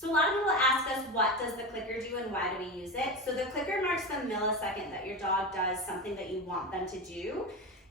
So a lot of people ask us, what does the clicker do and why do we use it? So the clicker marks the millisecond that your dog does something that you want them to do.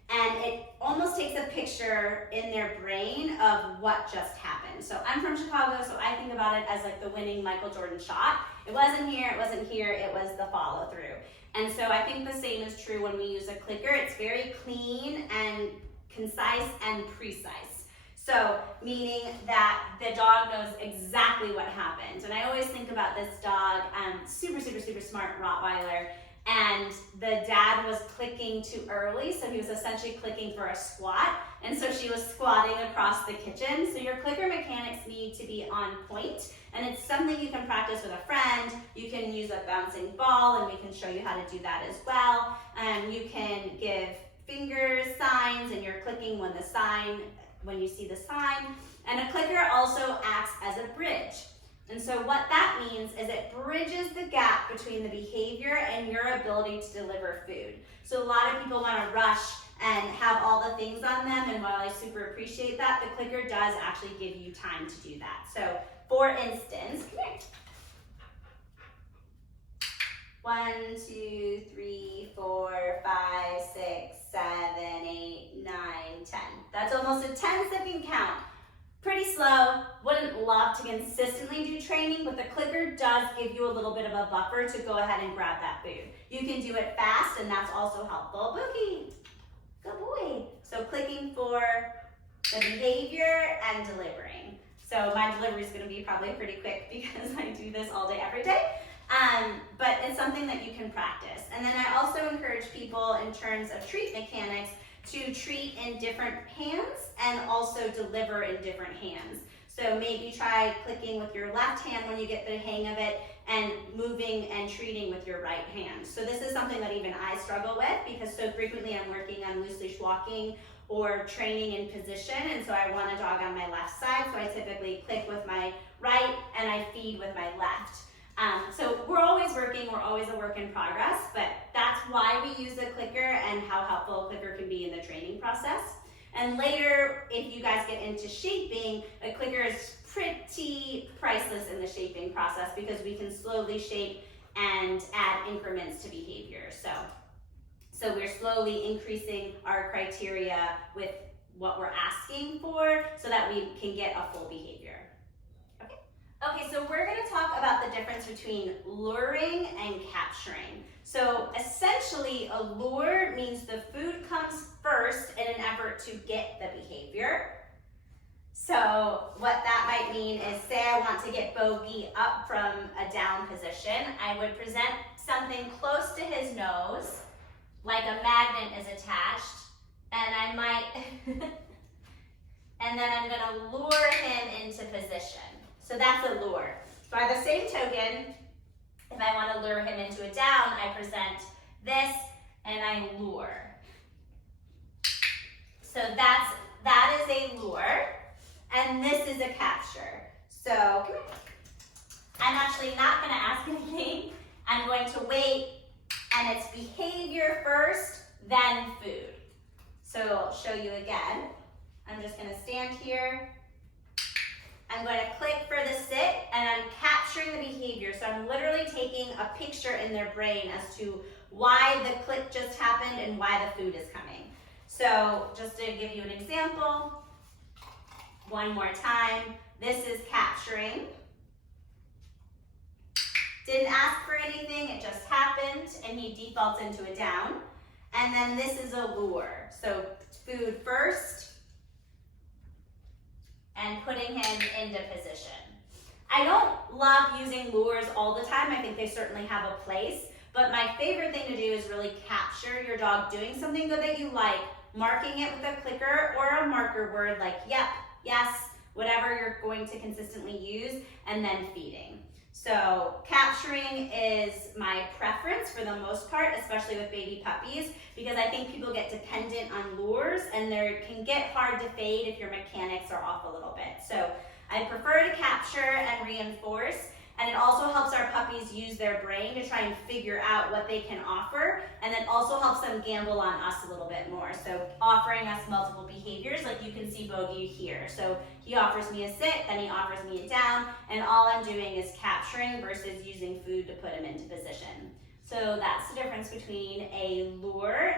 And it almost takes a picture in their brain of what just happened. So I'm from Chicago, so I think about it as like the winning Michael Jordan shot. It wasn't here, it was the follow through. And so I think the same is true when we use a clicker. It's very clean and concise and precise. So meaning that the dog knows exactly what happened. And I always think about this dog, super smart Rottweiler, and the dad was clicking too early, so he was essentially clicking for a squat, and so she was squatting across the kitchen. So your clicker mechanics need to be on point, and it's something you can practice with a friend. You can use a bouncing ball, and we can show you how to do that as well. You can give finger signs, and you're clicking when you see the sign. And a clicker also acts as a bridge. And so what that means is it bridges the gap between the behavior and your ability to deliver food. So a lot of people want to rush and have all the things on them, and while I super appreciate that, the clicker does actually give you time to do that. So for instance, come here. 1, 2, 3, 4, 5, 6, 7, 8, 9, 10. That's almost a 10-second count. Pretty slow. Wouldn't love to consistently do training, but the clicker does give you a little bit of a buffer to go ahead and grab that food. You can do it fast, and that's also helpful. Bookie, good boy. So clicking for the behavior and delivering. So my delivery is going to be probably pretty quick because I do this all day, every day. But it's something that you can practice. And then I also encourage people in terms of treat mechanics to treat in different hands and also deliver in different hands. So maybe try clicking with your left hand when you get the hang of it and moving and treating with your right hand. So this is something that even I struggle with because so frequently I'm working on loose leash walking or training in position, and so I want a dog on my left side, so I typically click with my right and I feed with my left. So we're always working, we're always a work in progress, but that's why we use the clicker and how helpful a clicker can be in the training process. And later, if you guys get into shaping, a clicker is pretty priceless in the shaping process because we can slowly shape and add increments to behavior. So we're slowly increasing our criteria with what we're asking for so that we can get a full behavior. Okay, so we're going to talk about the difference between luring and capturing. So essentially, a lure means the food comes first in an effort to get the behavior. So what that might mean is, say I want to get Bogey up from a down position, I would present something close to his nose, like a magnet is attached, and I might, and then I'm going to lure him into position. So that's a lure. By the same token, if I want to lure him into a down, I present this and I lure. So that is a lure, and this is a capture. So I'm actually not going to ask anything. I'm going to wait, and it's behavior first, then food. So I'll show you again. I'm just going to stand here. I'm going to click for the sit, and I'm capturing the behavior. So I'm literally taking a picture in their brain as to why the click just happened and why the food is coming. So just to give you an example, one more time, this is capturing. Didn't ask for anything, it just happened, and he defaults into a down. And then this is a lure. So food first, and putting him into position. I don't love using lures all the time. I think they certainly have a place, but my favorite thing to do is really capture your dog doing something good that you like, marking it with a clicker or a marker word like yep, yes, whatever you're going to consistently use, and then feeding. So capturing is my preference for the most part, especially with baby puppies, because I think people get dependent on lures and they can get hard to fade if your mechanics are off a little bit. So I prefer to capture and reinforce. And And it also helps our puppies use their brain to try and figure out what they can offer, and then also helps them gamble on us a little bit more. So offering us multiple behaviors, like you can see Bogey here. So he offers me a sit, then he offers me a down, and all I'm doing is capturing versus using food to put him into position. So that's the difference between a lure